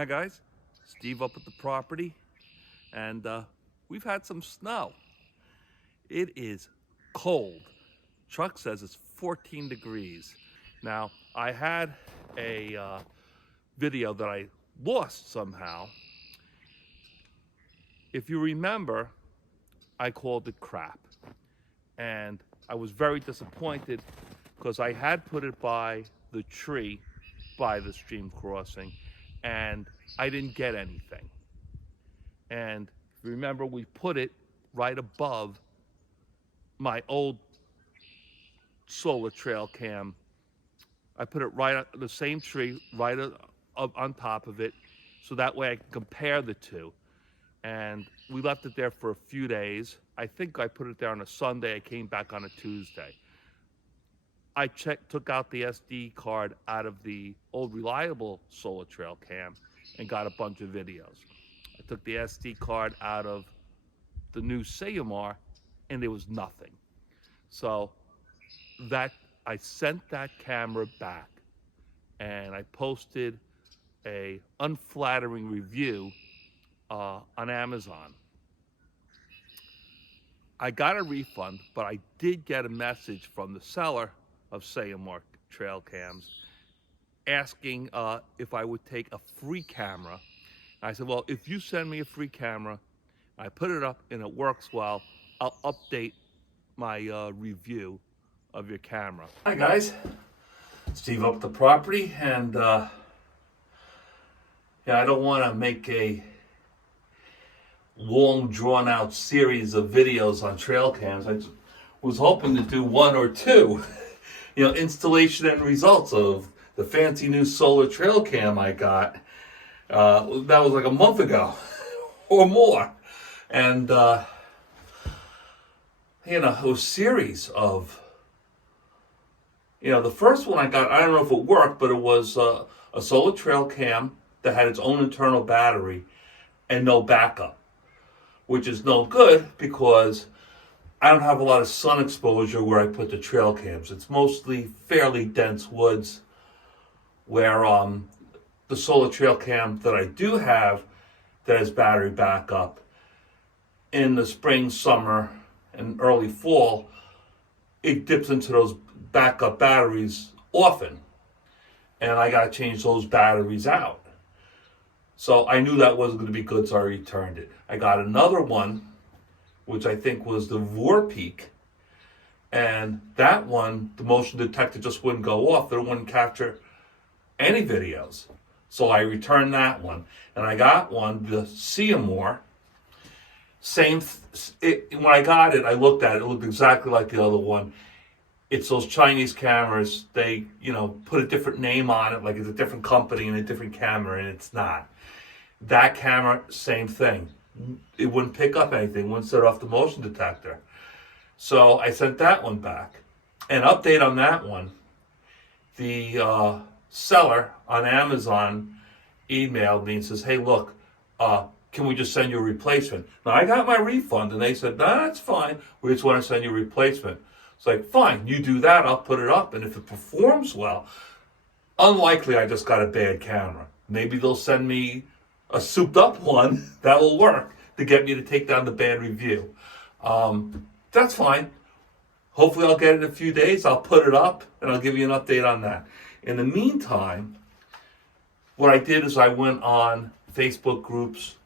Hi guys, Steve up at the property, and we've had some snow. It is cold. Truck says it's 14 degrees. Now, I had a video that I lost somehow. If you remember, I called it crap. And I was very disappointed because I had put it by the tree by the stream crossing and I didn't get anything. And remember, we put it right above my old solar trail cam. I put it right on the same tree, right up on top of it, so that way I can compare the two. And we left it there for a few days. I think I put it there on a Sunday. I came back on a Tuesday. I took out the SD card out of the old reliable solar trail cam and got a bunch of videos. I took the SD card out of the new Ceyomur and there was nothing. So I sent that camera back and I posted a unflattering review on Amazon. I got a refund, but I did get a message from the seller of Ceyomur trail cams asking if I would take a free camera. I said, well, if you send me a free camera, I put it up and it works well, I'll update my review of your camera. Hi guys, Steve up at the property, and yeah, I don't want to make a long drawn out series of videos on trail cams. I was hoping to do one or two, installation and results of the fancy new solar trail cam I got. That was like a month ago or more. And, a series of, the first one I got, I don't know if it worked, but it was a solar trail cam that had its own internal battery and no backup, which is no good because I don't have a lot of sun exposure where I put the trail cams. It's mostly fairly dense woods where the solar trail cam that I do have that has battery backup, in the spring, summer, and early fall, it dips into those backup batteries often. And I got to change those batteries out. So I knew that wasn't going to be good, so I returned it. I got another one, which I think was the Vorpeak. And that one, the motion detector just wouldn't go off. It wouldn't capture any videos. So I returned that one. And I got one, the Ceyomur. When I got it, I looked at it. It looked exactly like the other one. It's those Chinese cameras. They, put a different name on it, like it's a different company and a different camera, and it's not. That camera, same thing. It wouldn't pick up anything, wouldn't set off the motion detector. So I sent that one back. An update on that one, the seller on Amazon emailed me and says, hey, look, can we just send you a replacement? Now, I got my refund, and they said, no, that's fine. We just want to send you a replacement. It's like, fine, you do that, I'll put it up, and if it performs well, unlikely I just got a bad camera. Maybe they'll send me a souped up one that will work to get me to take down the bad review. That's fine. Hopefully I'll get it in a few days. I'll put it up and I'll give you an update on that. In the meantime, what I did is I went on Facebook groups.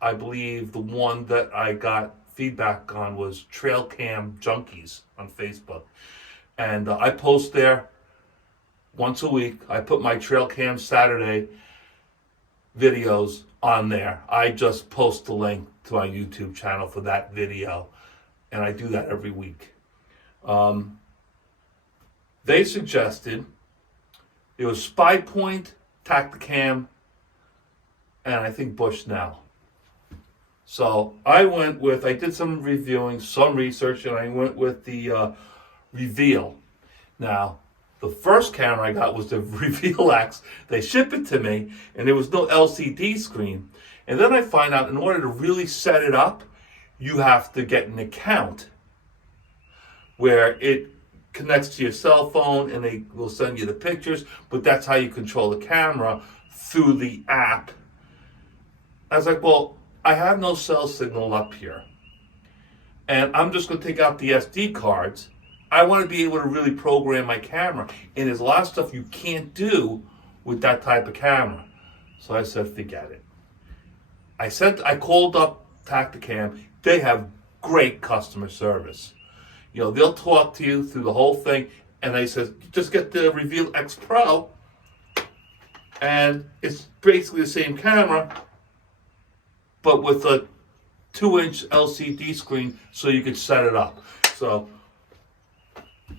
I believe the one that I got feedback on was Trail Cam Junkies on Facebook. And I post there once a week. I put my Trail Cam Saturday videos on there. I just post the link to my YouTube channel for that video, and I do that every week. They suggested it was Spy Point, Tactacam, and I think Bushnell. So I did some reviewing, some research, and I went with the Reveal. Now, the first camera I got was the Reveal X. They shipped it to me, and there was no LCD screen. And then I find out in order to really set it up, you have to get an account where it connects to your cell phone and they will send you the pictures, but that's how you control the camera, through the app I was like, well, I have no cell signal up here. And I'm just going to take out the SD cards. I want to be able to really program my camera. And there's a lot of stuff you can't do with that type of camera. So I said, forget it. I called up Tactacam. They have great customer service. You know, they'll talk to you through the whole thing. And they said, just get the Reveal X Pro. And it's basically the same camera, but with a 2-inch LCD screen so you could set it up. So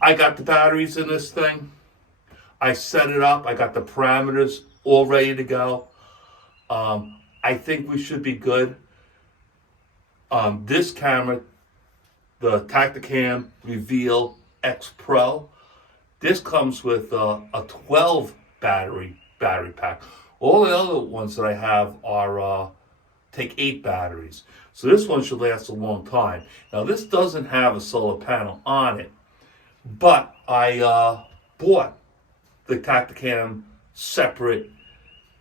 I got the batteries in this thing. I set it up. I got the parameters all ready to go. I think we should be good. This camera, the Tactacam Reveal X Pro, this comes with a 12 battery pack. All the other ones that I have are take 8 batteries. So this one should last a long time. Now this doesn't have a solar panel on it, but I bought the Tactacam separate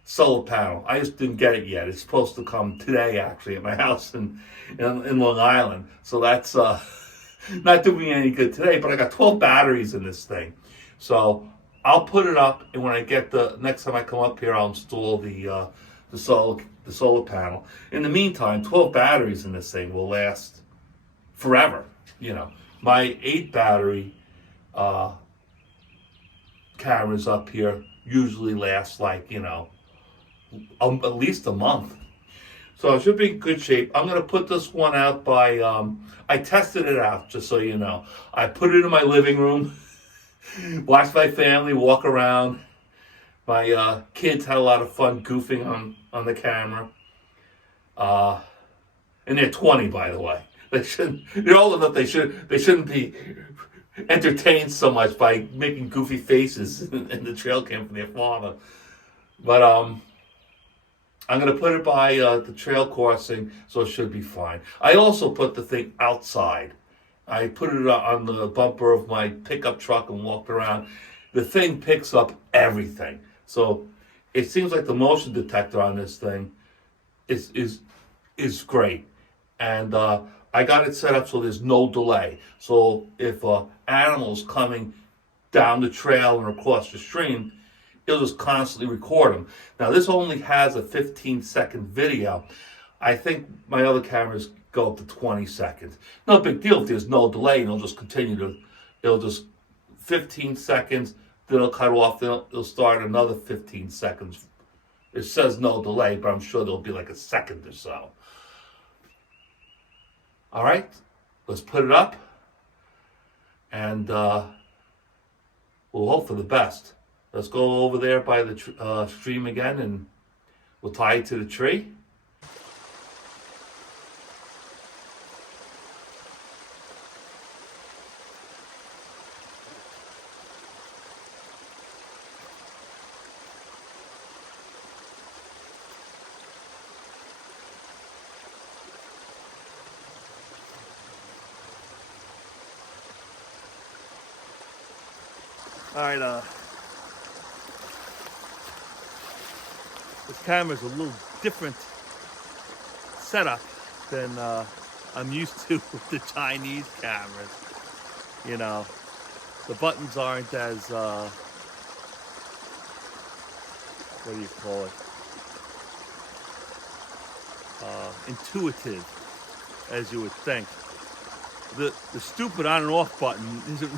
solar panel. I just didn't get it yet. It's supposed to come today actually at my house in Long Island. So that's not doing me any good today, but I got 12 batteries in this thing. So I'll put it up, and when I get next time I come up here, I'll install the solar panel. In the meantime, 12 batteries in this thing will last forever. You know, my 8 battery cameras up here usually last like, you know, at least a month. So it should be in good shape. I'm going to put this one out by, I tested it out, just so you know. I put it in my living room. Watch my family walk around. My kids had a lot of fun goofing on the camera. And they're 20, by the way. They're old enough they shouldn't be entertained so much by making goofy faces in the trail cam from their father. But I'm going to put it by the trail crossing, so it should be fine. I also put the thing outside. I put it on the bumper of my pickup truck and walked around. The thing picks up everything. So it seems like the motion detector on this thing is great. And I got it set up so there's no delay. So if animal's coming down the trail and across the stream, it'll just constantly record them. Now this only has a 15-second video. I think my other cameras go up to 20 seconds. No big deal if there's no delay, and it'll just continue to, it'll just 15 seconds, then it'll cut off, then it'll start another 15 seconds. It says no delay, but I'm sure there'll be like a second or so. All right, let's put it up, and we'll hope for the best. Let's go over there by the stream again, and we'll tie it to the tree. All right, this camera's a little different setup than I'm used to with the Chinese cameras. You know, the buttons aren't as, what do you call it, intuitive as you would think. The stupid on and off button doesn't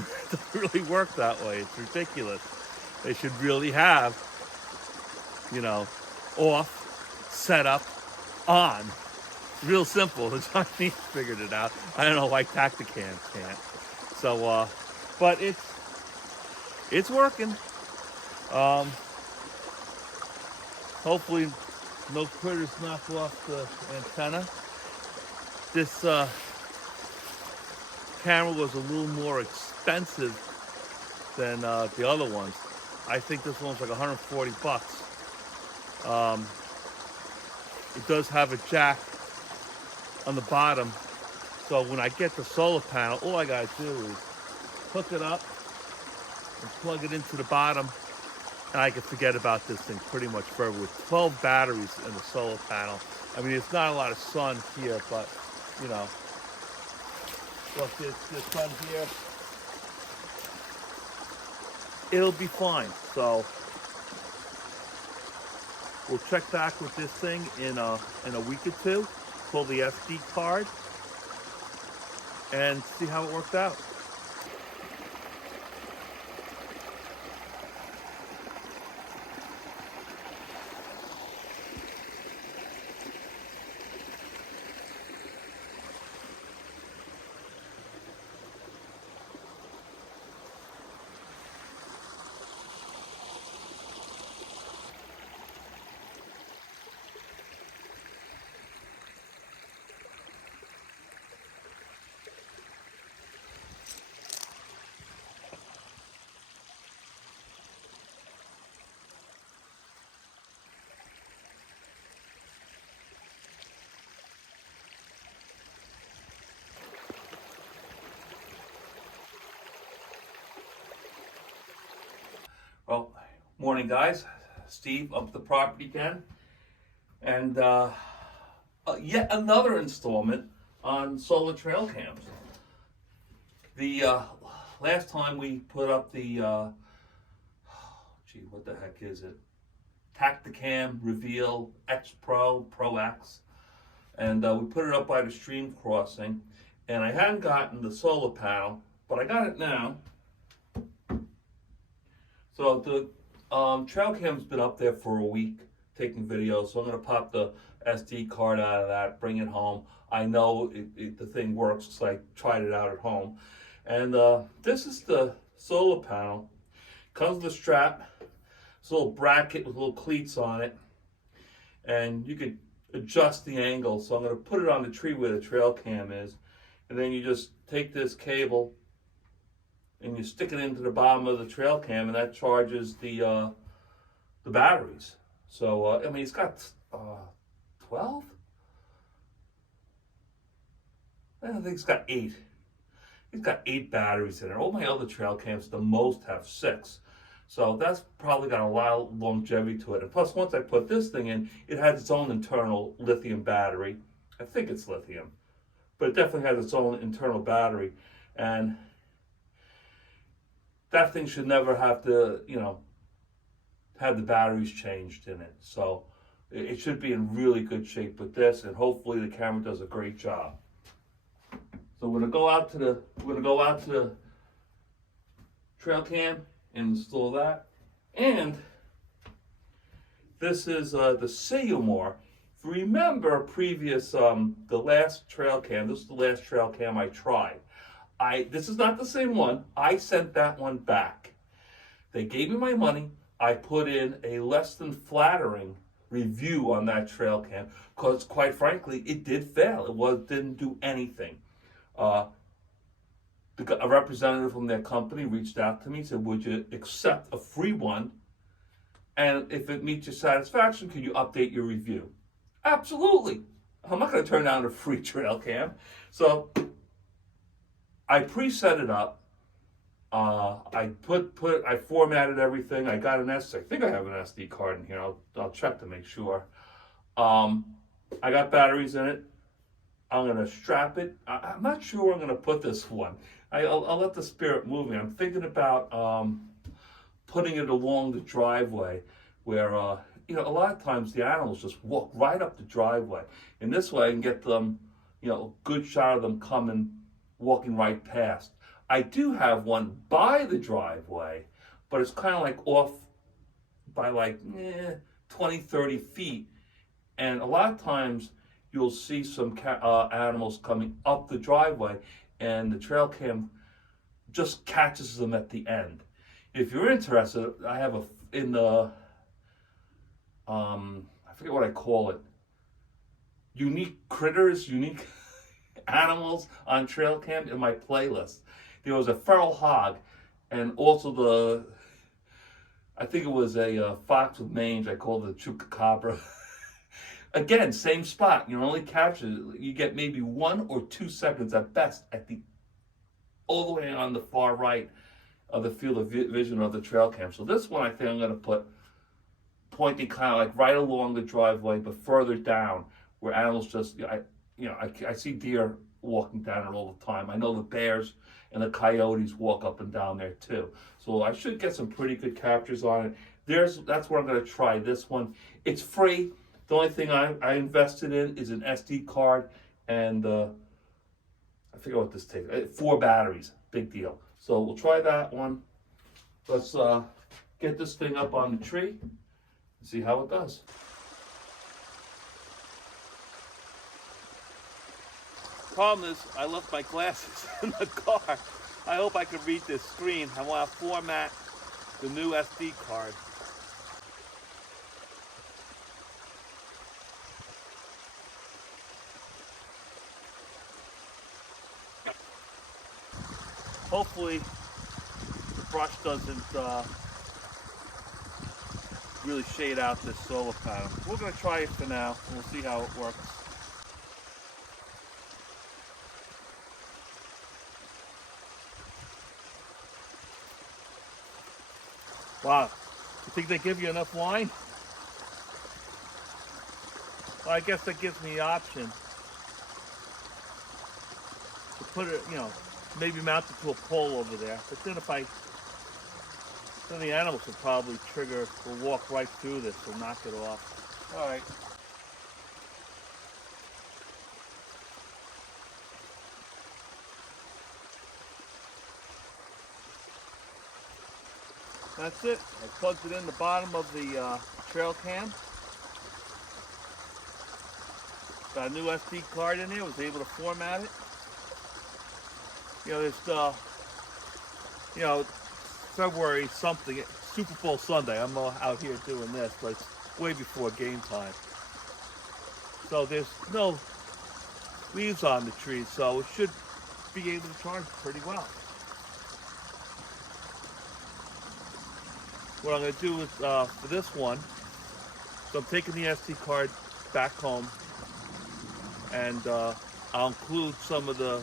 really work that way. It's ridiculous. They should really have, you know, off, set up, on. Real simple. The Chinese figured it out. I don't know why Tactacam can't. So, but it's working. Hopefully no critters knock off the antenna. This camera was a little more expensive than the other ones. I think this one's like 140 bucks. It does have a jack on the bottom, so when I get the solar panel, all I gotta do is hook it up and plug it into the bottom and I could forget about this thing pretty much forever. With 12 batteries in the solar panel, I mean, it's not a lot of sun here, but you know, look, this sun here, it'll be fine. So we'll check back with this thing in a week or two, pull the SD card, and see how it worked out. Well, morning guys, Steve up the property again, and yet another installment on solar trail cams. The last time we put up the, what the heck is it? Tactacam Reveal X Pro, Pro X, and we put it up by the stream crossing, and I hadn't gotten the solar panel, but I got it now. So the trail cam's been up there for a week taking videos, so I'm going to pop the SD card out of that, bring it home. I know the thing works because I tried it out at home. And this is the solar panel. Comes with a strap. It's a little bracket with little cleats on it. And you could adjust the angle. So I'm going to put it on the tree where the trail cam is. And then you just take this cable and you stick it into the bottom of the trail cam, and that charges the batteries. So I mean, it's got 12. I think it's got 8. It's got 8 batteries in it. All my other trail cams, the most, have 6. So that's probably got a lot of longevity to it. And plus, once I put this thing in, it has its own internal lithium battery. I think it's lithium, but it definitely has its own internal battery. And that thing should never have to, you know, have the batteries changed in it. So it should be in really good shape with this, and hopefully the camera does a great job. So we're gonna go out to the trail cam and install that. And this is the Ceyomur. If you remember previous, the last trail cam, this is the last trail cam I tried. This is not the same one. I sent that one back. They gave me my money. I put in a less than flattering review on that trail cam because, quite frankly, it did fail. It didn't do anything. A representative from their company reached out to me and said, would you accept a free one? And if it meets your satisfaction, can you update your review? Absolutely. I'm not going to turn down a free trail cam. So I preset it up. I formatted everything. I got I think I have an SD card in here. I'll check to make sure. I got batteries in it. I'm gonna strap it. I'm not sure where I'm gonna put this one. I'll let the spirit move me. I'm thinking about putting it along the driveway where you know, a lot of times the animals just walk right up the driveway. And this way I can get them, you know, a good shot of them walking right past. I do have one by the driveway, but it's kind of like off by like 20, 30 feet. And a lot of times you'll see some animals coming up the driveway, and the trail cam just catches them at the end. If you're interested, I have in the, I forget what I call it, unique critters, unique animals on trail cam in my playlist. There was a feral hog, and also I think it was a fox with mange. I called it a chupacabra. Again, same spot. You only capture, you get maybe 1 or 2 seconds at best all the way on the far right. of the field of vision of the trail cam. So this one I think I'm going to put pointing kind of like right along the driveway, but further down where animals just, I see deer walking down it all the time. I know the bears and the coyotes walk up and down there too. So I should get some pretty good captures on it. That's where I'm going to try this one. It's free. The only thing I invested in is an SD card and I forget what this takes. 4 batteries, big deal. So we'll try that one. Let's get this thing up on the tree and see how it does. Problem is, I left my glasses in the car. I hope I can read this screen. I want to format the new SD card. Hopefully the brush doesn't really shade out this solar panel. We're going to try it for now and we'll see how it works. Wow, you think they give you enough line? Well, I guess that gives me the option to put it, maybe mount it to a pole over there. But then then the animals will probably will walk right through this and knock it off. All right. That's it. I plugged it in the bottom of the trail cam. Got a new SD card in there. Was able to format it. There's February something, Super Bowl Sunday. I'm out here doing this, but it's way before game time. So there's no leaves on the trees, so it should be able to charge pretty well. What I'm going to do is, for this one, so I'm taking the SD card back home, and I'll include some of the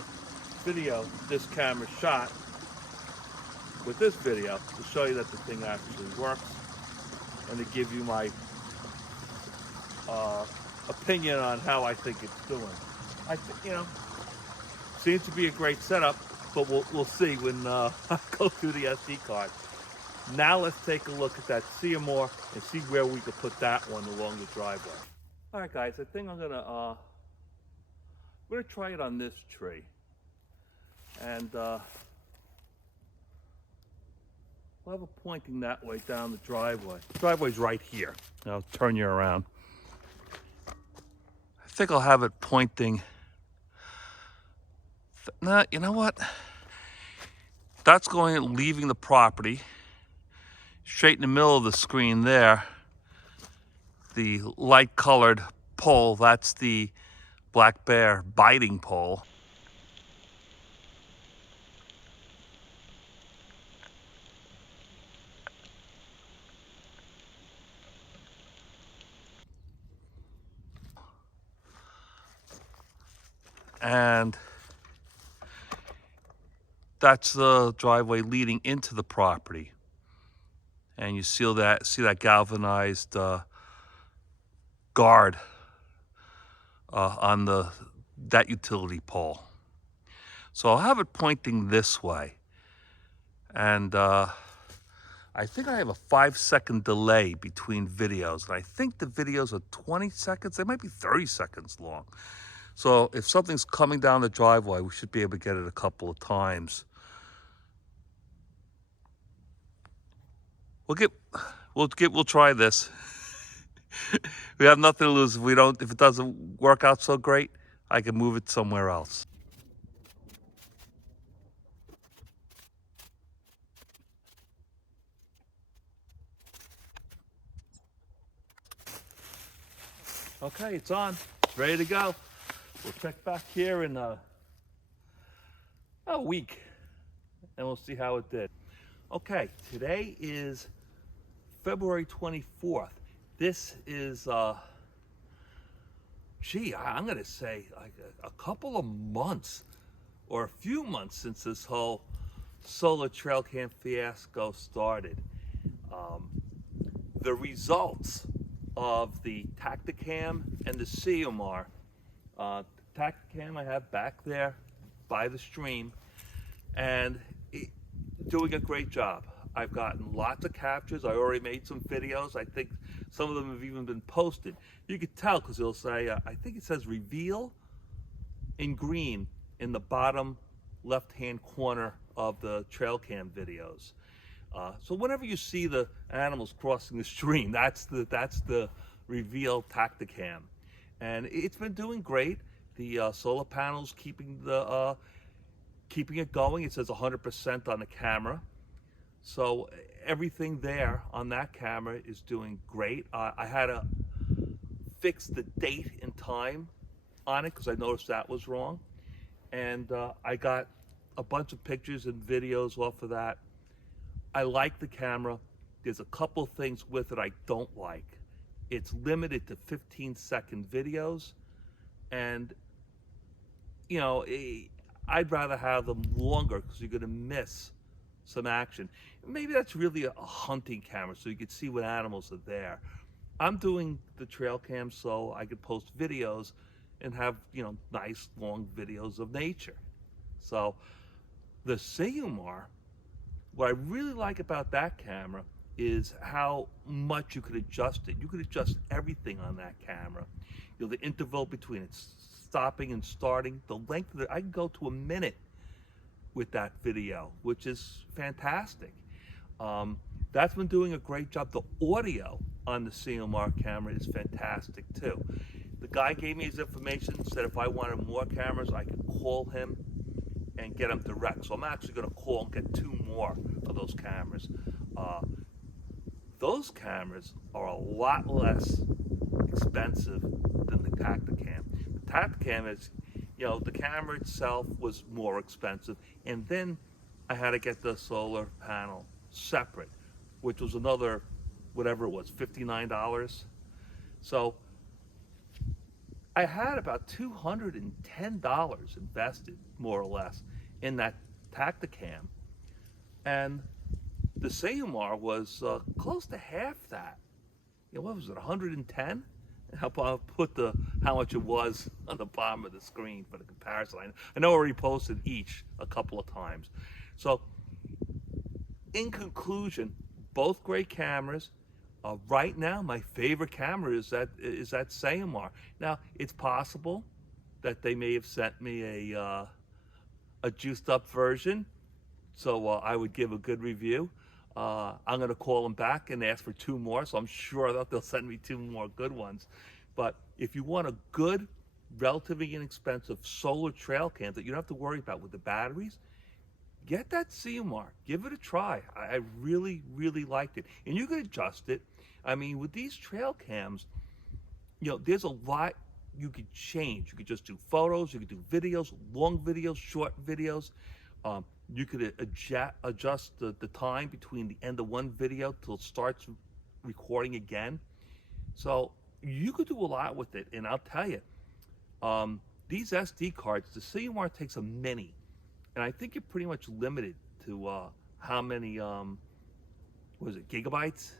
video this camera shot with this video to show you that the thing actually works and to give you my opinion on how I think it's doing. I think, seems to be a great setup, but we'll see when I go through the SD card. Now let's take a look at that Ceyomur and see where we could put that one along the driveway. All right, guys, I think I'm gonna try it on this tree, and we'll have it pointing that way down the driveway. The driveway's right here. I'll turn you around. I think I'll have it pointing. Nah, you know what? That's leaving the property. Straight in the middle of the screen there, the light colored pole, that's the black bear biting pole. And that's the driveway leading into the property. And you see that galvanized guard on that utility pole. So I'll have it pointing this way. And I think I have a 5-second delay between videos. And I think the videos are 20 seconds. They might be 30 seconds long. So if something's coming down the driveway, we should be able to get it a couple of times. We'll try this. We have nothing to lose. If it doesn't work out so great, I can move it somewhere else. Okay, it's on. It's ready to go. We'll check back here in a week and we'll see how it did. Okay, today is February 24th. This is, I'm gonna say like a couple of months or a few months since this whole solar trail cam fiasco started. The results of the Tactacam and the Ceyomur. Tactacam I have back there by the stream, and doing a great job. I've gotten lots of captures. I already made some videos. I think some of them have even been posted. You could tell because it'll say, I think it says reveal in green in the bottom left-hand corner of the trail cam videos. So whenever you see the animals crossing the stream, that's the reveal Tactacam, and it's been doing great. The solar panels keeping it going. It says 100% on the camera, so everything there on that camera is doing great. I had to fix the date and time on it because I noticed that was wrong, and I got a bunch of pictures and videos off of that. I like the camera. There's a couple things with it I don't like. It's limited to 15-second videos, and you know, I'd rather have them longer because you're going to miss some action. Maybe that's really a hunting camera so you can see what animals are there. I'm doing the trail cam so I could post videos and have, you know, nice long videos of nature. So the Ceyomur, what I really like about that camera is how much you could adjust it. You could adjust everything on that camera. You know, the interval between it stopping and starting, the length of it, I can go to a minute with that video, which is fantastic. That's been doing a great job. The audio on the Ceyomur camera is fantastic too. The guy gave me his information, said if I wanted more cameras, I could call him and get them direct. So I'm actually going to call and get 2 more of those cameras. Those cameras are a lot less expensive than the Tactacam. The Tactacam is, you know, the camera itself was more expensive, and then I had to get the solar panel separate, which was another, whatever it was, $59. So I had about $210 invested, more or less, in that Tactacam, and the Ceyomur was close to half that. You know, what was it, 110? I'll put how much it was on the bottom of the screen for the comparison. I know I already posted each a couple of times. So, in conclusion, both great cameras. Right now, my favorite camera is that Ceyomur. Now, it's possible that they may have sent me a juiced up version, so I would give a good review. I'm going to call them back and ask for 2 more, so I'm sure that they'll send me 2 more good ones. But if you want a good, relatively inexpensive solar trail cam that you don't have to worry about with the batteries, get that Ceyomur. Give it a try. I really, really liked it. And you can adjust it. I mean, with these trail cams, you know, there's a lot you could change. You could just do photos, you could do videos, long videos, short videos. You could adjust the time between the end of one video till it starts recording again. So you could do a lot with it. And I'll tell you, these SD cards, the Ceyomur takes a mini. And I think you're pretty much limited to how many, gigabytes?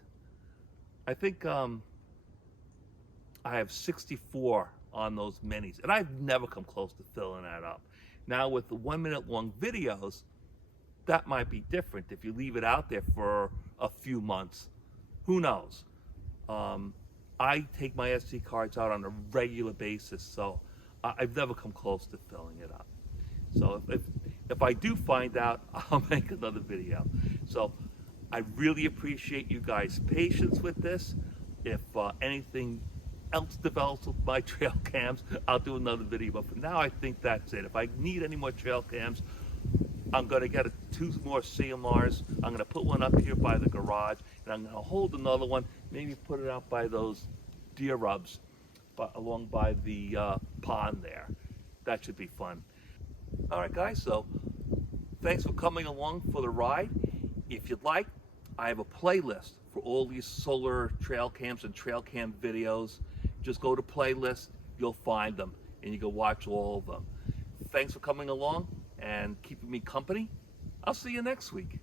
I think I have 64 on those minis. And I've never come close to filling that up. Now with the 1 minute long videos, that might be different if you leave it out there for a few months. Who knows? I take my SD cards out on a regular basis, so I've never come close to filling it up. So if I do find out, I'll make another video. So I really appreciate you guys' patience with this. If anything else develops with my trail cams, I'll do another video. But for now, I think that's it. If I need any more trail cams, I'm going to get 2 more Ceyomurs. I'm going to put one up here by the garage, and I'm going to hold another one, maybe put it out by those deer rubs, along by the pond there. That should be fun. All right, guys, so thanks for coming along for the ride. If you'd like, I have a playlist for all these solar trail cams and trail cam videos. Just go to playlist, you'll find them, and you can watch all of them. Thanks for coming along and keeping me company. I'll see you next week.